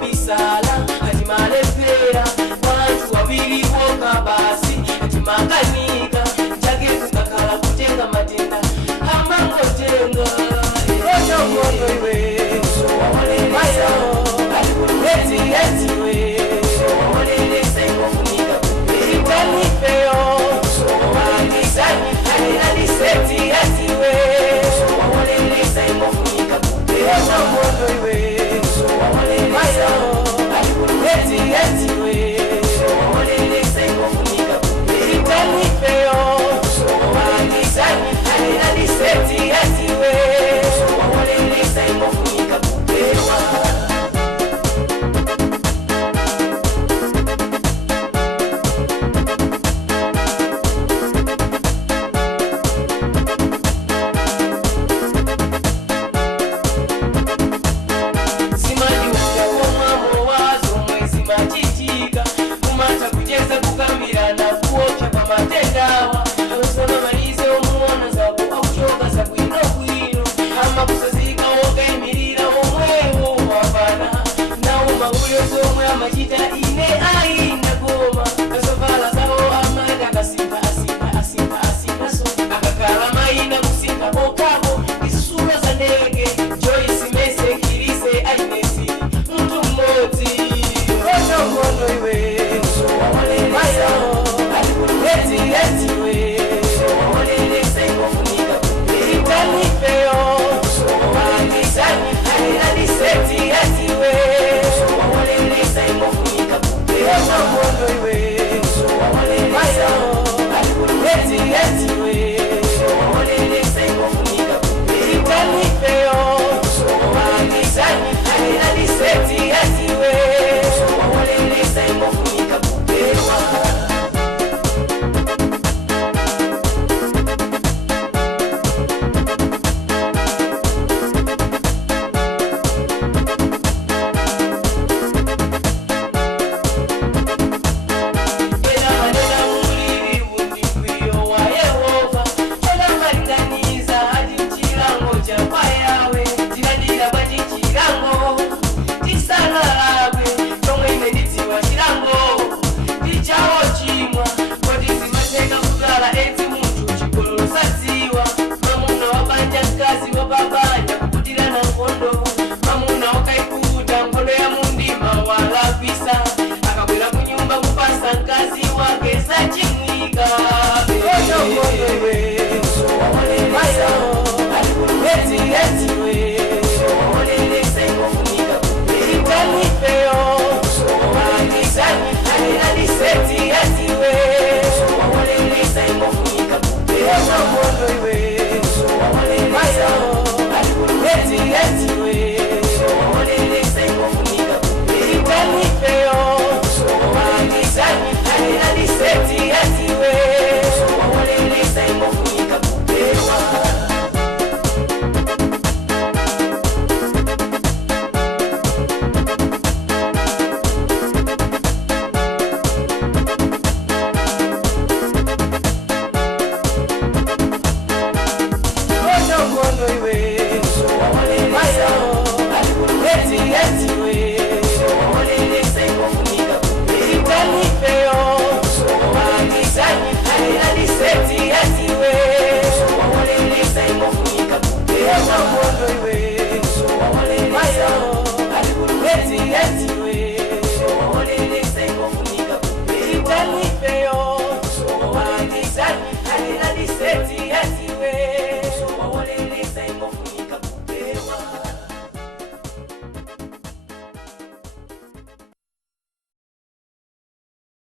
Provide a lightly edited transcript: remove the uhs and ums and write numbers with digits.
bisala ati malepera wantu wabiri woka basi ati maganika chake kukakala kutenga matenda amango tenga ojo moyo iwe so wawalelesa ati kuleti eti we so wawalelesa ikofunika itani feo so wawalelesa ati seti eti we so wawalelesa ikofunika ojo moyo iwe so wawalelesa ati kuleti eti we so wawalelesa ikofunika itani feo so wawalelesa ati seti eti we so wawalelesa ikofunika kupewa. Majita ine ai